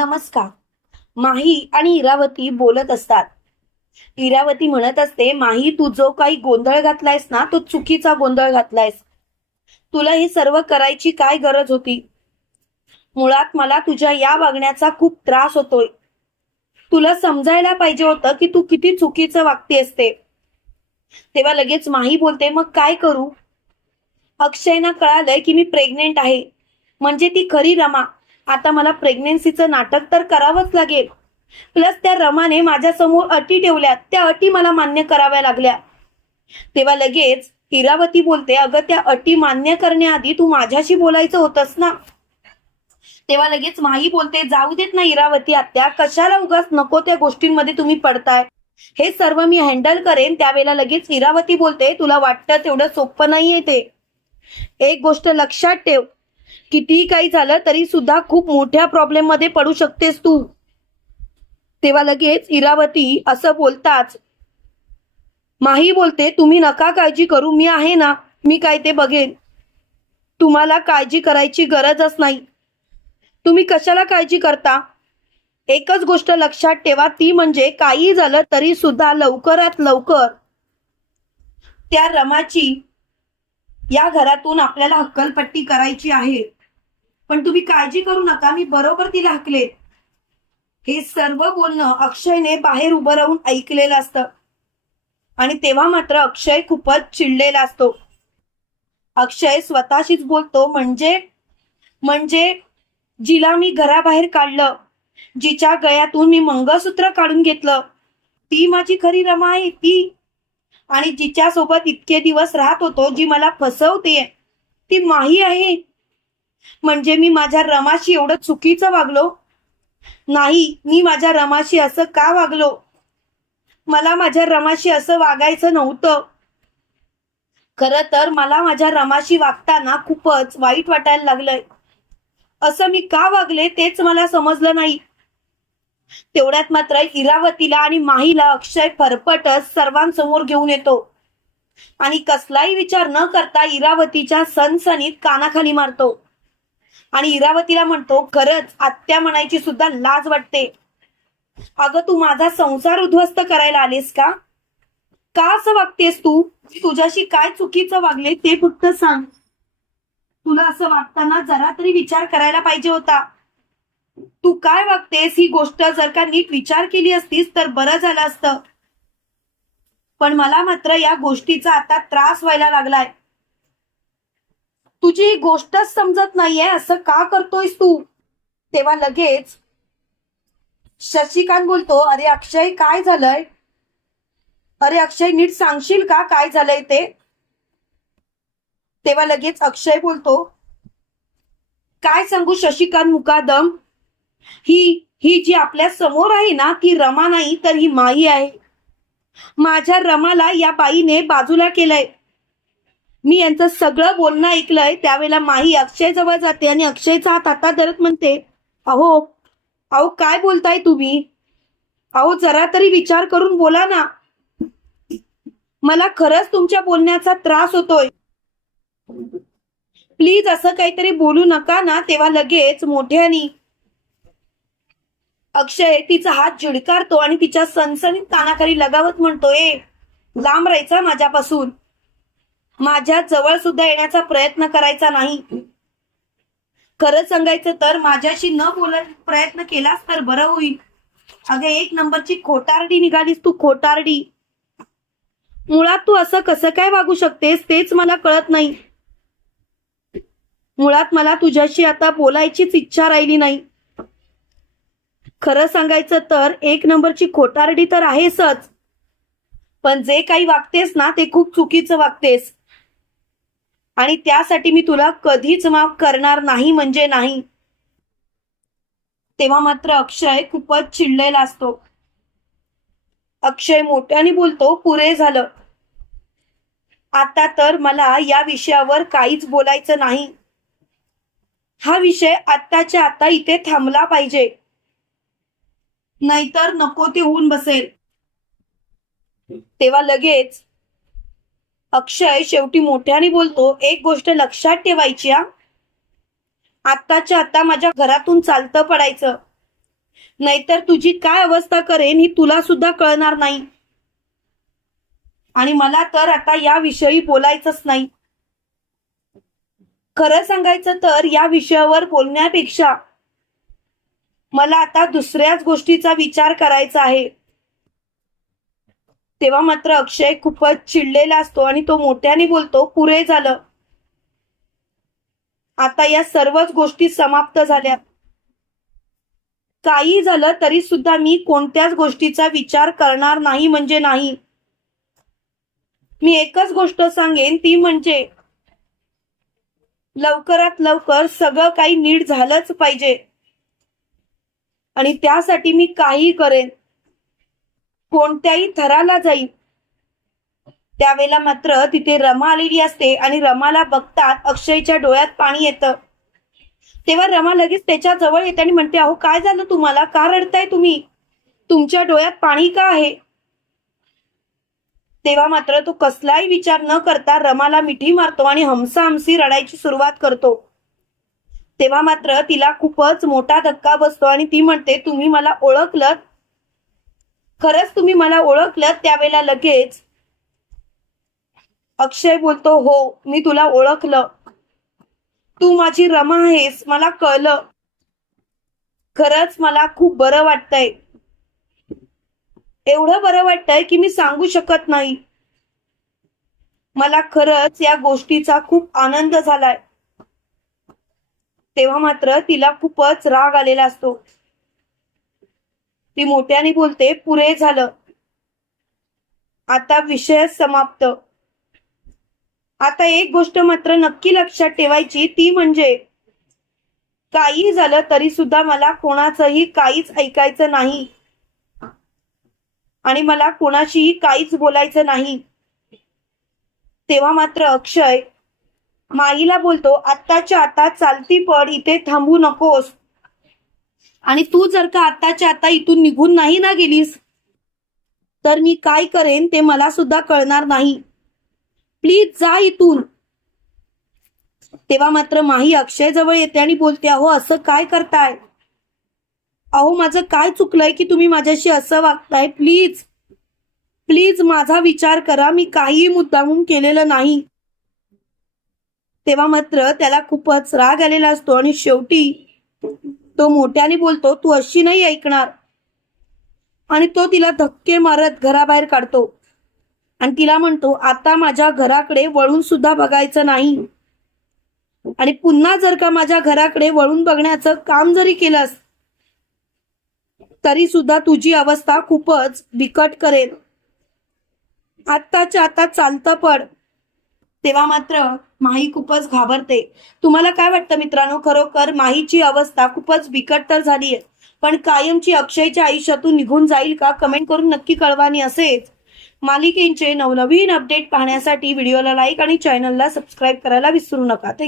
नमस्कार. माही आणि इरावती बोलत असतात. इरावती म्हणत असते माही तू जो काही गोंधळ घातलायस ना तो चुकीचा गोंधळ घातलायस. तुला हे सर्व करायची काय गरज होती? मुळात मला तुझ्या या वागण्याचा खूप त्रास होतोय. तुला समजायला पाहिजे होतं की तू किती चुकीचं वागते असते. तेव्हा लगेच माही बोलते मग काय करू? अक्षयना कळालंय की मी प्रेग्नेंट आहे. म्हणजे ती खरी रमा. आता मला प्रेग्नेन्सीचं नाटक तर करावंच लागेल. प्लस त्या रमाने माझ्यासमोर अटी ठेवल्या. त्या अटी मला मान्य कराव्या लागल्या. तेव्हा लगेच इरावती बोलते अगं त्या अटी मान्य करण्याआधी तू माझ्याशी बोलायचं होतस ना? तेव्हा लगेच माही बोलते जाऊ देत ना इरावती आत्या कशाला उगाच नको त्या गोष्टींमध्ये तुम्ही पडताय? हे सर्व मी हँडल करेन. त्यावेळेला लगेच इरावती बोलते तुला वाटतं तेवढं सोपं नाहीये ते. एक गोष्ट लक्षात ठेव कितीही काही झालं तरी सुद्धा खूप मोठ्या प्रॉब्लेममध्ये पडू शकतेस तू. तेव्हा लगेच इरावती असं बोलताच माही बोलते तुम्ही नका काळजी करू मी आहे ना मी काय ते बघेन. तुम्हाला काळजी करायची गरजच नाही. तुम्ही कशाला काळजी करता? एकच गोष्ट लक्षात ठेवा ती म्हणजे काही झालं तरी सुद्धा लवकरात लवकर त्या रमाची या घरातून आपल्याला हक्कलपट्टी करायची आहे. पण तुम्ही काळजी करू नका मी बरोबर तिला हकले हे सर्व बोलणं अक्षयने बाहेर उभं राहून ऐकलेलं असतं. आणि तेव्हा मात्र अक्षय खूपच चिडलेला असतो. अक्षय स्वतःशीच बोलतो म्हणजे म्हणजे जिला मी घराबाहेर काढलं जिच्या गळ्यातून मी मंगळसूत्र काढून घेतलं. ती माझी खरी रमा आहे ती. आणि जिच्या सोबत इतके दिवस राहत होतो जी मला फसवते ती माही आहे. म्हणजे मी माझ्या रमाशी एवढं चुकीचं वागलो? नाही मी माझ्या रमाशी असं का वागलो? मला माझ्या रमाशी असं वागायचं नव्हतं. खरं तर मला माझ्या रमाशी वागताना खूपच वाईट वाटायला लागलंय. असं मी का वागले तेच मला समजलं नाही. तेवढ्यात मात्र इरावतीला आणि माहीला अक्षय फरफटच सर्वांसमोर घेऊन येतो. आणि कसलाही विचार न करता इरावतीच्या सनसनीत कानाखाली मारतो. आणि इरावतीला म्हणतो खरंच आत्या म्हणायची सुद्धा लाज वाटते. अगं तू माझा संसार उद्ध्वस्त करायला आलीस का? का असं वागतेस तू? तुझ्याशी काय चुकीचं वागले ते फक्त सांग. तुला असं वागताना जरा तरी विचार करायला पाहिजे होता. तू काय वागतेस ही गोष्ट जर का नीट विचार केली असतीस तर बरं झालं असतं. पण मला मात्र या गोष्टीचा आता त्रास व्हायला लागलाय. तुझी ही गोष्टच समजत नाहीये असं का करतोयस तू? तेव्हा लगेच शशिकांत बोलतो अरे अक्षय काय झालंय? अरे अक्षय नीट सांगशील का काय झालंय ते? तेव्हा लगेच अक्षय बोलतो काय सांगू शशिकांत मुकादम? ही ही जी आपल्यासमोर आहे ना ती रमा नाही तर ही माई आहे. माझ्या रमाला या बाईने बाजूला केलंय. मी यांचं सगळं बोलणं ऐकलंय त्यावेळेला माही अक्षय जवळ जाते आणि अक्षयचा हात हातात धरत म्हणते अहो अहो काय बोलताय तुम्ही? अहो जरा तरी विचार करून बोला ना. मला खरंच तुमच्या बोलण्याचा त्रास होतोय. प्लीज असं काहीतरी बोलू नका ना तेव्हा लगेच मोठ्यानी अक्षय तिचा हात झिडकारतो आणि तिच्या सणसणीत कानाखाली लगावत म्हणतोय लांब राहायचा माझ्यापासून. माझ्या जवळ सुद्धा येण्याचा प्रयत्न करायचा नाही. खरं सांगायचं तर माझ्याशी न बोलायचा प्रयत्न केलास तर बरं होईल. अगं एक नंबरची खोटारडी निघालीस तू खोटारडी. मुळात तू असं कसं काय वागू शकतेस तेच मला कळत नाही. मुळात मला तुझ्याशी आता बोलायचीच इच्छा राहिली नाही. खरं सांगायचं तर एक नंबरची खोटारडी तर आहेसच. पण जे काही वागतेस ना ते खूप चुकीचं वागतेस. आणि त्यासाठी मी तुला कधीच माफ करणार नाही म्हणजे नाही. तेव्हा मात्र अक्षय खूपच चिडलेला असतो. अक्षय मोठ्याने बोलतो पुरे झालं. आता तर मला या विषयावर काहीच बोलायचं नाही. हा विषय आत्ताच्या आता इथे थांबला पाहिजे. नाहीतर नको ते होऊन बसेल. तेव्हा लगेच अक्षय शेवटी मोठ्याने बोलतो एक गोष्ट लक्षात ठेवायची आत्ताच्या आता माझ्या घरातून चालतं पडायचं. नाहीतर तुझी काय अवस्था करेन ही तुला सुद्धा कळणार नाही. आणि मला तर आता याविषयी बोलायचंच नाही. खरं सांगायचं तर या विषयावर बोलण्यापेक्षा मला आता दुसऱ्याच गोष्टीचा विचार करायचा आहे. तेव्हा मात्र अक्षय खूपच चिडलेला असतो आणि तो मोठ्याने बोलतो पुरे झालं. आता या सर्वच गोष्टी समाप्त झाल्या. काही झालं तरी सुद्धा मी कोणत्याच गोष्टीचा विचार करणार नाही म्हणजे नाही. मी एकच गोष्ट सांगेन ती म्हणजे लवकरात लवकर सगळं काही नीट झालंच पाहिजे. आणि त्यासाठी मी काही करेन. कोणत्याही थराला जाईल. त्यावेळेला मात्र तिथे रमा आलेली असते आणि रमाला बघतात अक्षयच्या डोळ्यात पाणी येतं. तेव्हा रमा लगेच त्याच्याजवळ येते आणि म्हणते अहो काय झालं तुम्हाला? का रडताय तुम्ही? तुमच्या डोळ्यात पाणी का आहे? तेव्हा मात्र तो कसलाही विचार न करता रमाला मिठी मारतो आणि हमसा हमसी रडायची सुरुवात करतो. तेव्हा मात्र तिला खूपच मोठा धक्का बसतो आणि ती म्हणते तुम्ही मला ओळखलं खरंच तुम्ही मला ओळखलं त्यावेळेला लगेच. अक्षय बोलतो हो मी तुला ओळखलं. तू माझी रमा आहेस मला कळलं. खरंच मला खूप बरं वाटतंय. एवढं बरं वाटतंय की मी सांगू शकत नाही. मला खरंच या गोष्टीचा खूप आनंद झालाय. तेव्हा मात्र तिला खूपच राग आलेला असतो. ती मोठ्याने बोलते पुरे झालं. आता विषय समाप्त. आता एक गोष्ट मात्र नक्की लक्षात ठेवायची ती म्हणजे काही झालं तरी सुद्धा मला कोणाचंही काहीच ऐकायचं नाही. आणि मला कोणाशीही काहीच बोलायचं नाही. तेव्हा मात्र अक्षय माईला बोलतो आत्ताच्या आता चालती पड इथे थांबू नकोस. आणि तू जर का आत्ताच्या आता इथून निघून नाही ना गेलीस तर मी काय करेन ते मला सुद्धा कळणार नाही. प्लीज जा इथून. तेव्हा मात्र माही अक्षय जवळ येते आणि बोलते अहो असं काय करताय? अहो माझं काय चुकलंय की तुम्ही माझ्याशी असं वागताय? प्लीज प्लीज माझा विचार करा. मी काहीही मुद्दामून केलेलं नाही. तेव्हा मात्र त्याला खूपच राग आलेला असतो आणि शेवटी तो मोठ्याने बोलतो तू अशी नाही ऐकणार. आणि तो तिला धक्के मारत घराबाहेर काढतो. आणि तिला म्हणतो आता माझ्या घराकडे वळून सुद्धा बघायचं नाही. आणि पुन्हा जर का माझ्या घराकडे वळून बघण्याचं काम जरी केलंस तरी सुद्धा तुझी अवस्था खूपच बिकट करेल. आत्ताच्या आता चालतं पड. तेव्हा मात्र माही खूपच घाबरते. तुम्हाला काय वाटतं मित्रांनो? खरोखर माहीची अवस्था खूपच बिकट तर झाली आहे पण कायमची अक्षयच्या आयुष्यातून निघून जाईल का? कमेंट करून नक्की कळवानी असेच मालिकेंचे नवनवीन अपडेट पाहण्यासाठी व्हिडिओला लाईक आणि चॅनलला सबस्क्राईब करायला विसरू नका. थँक्यू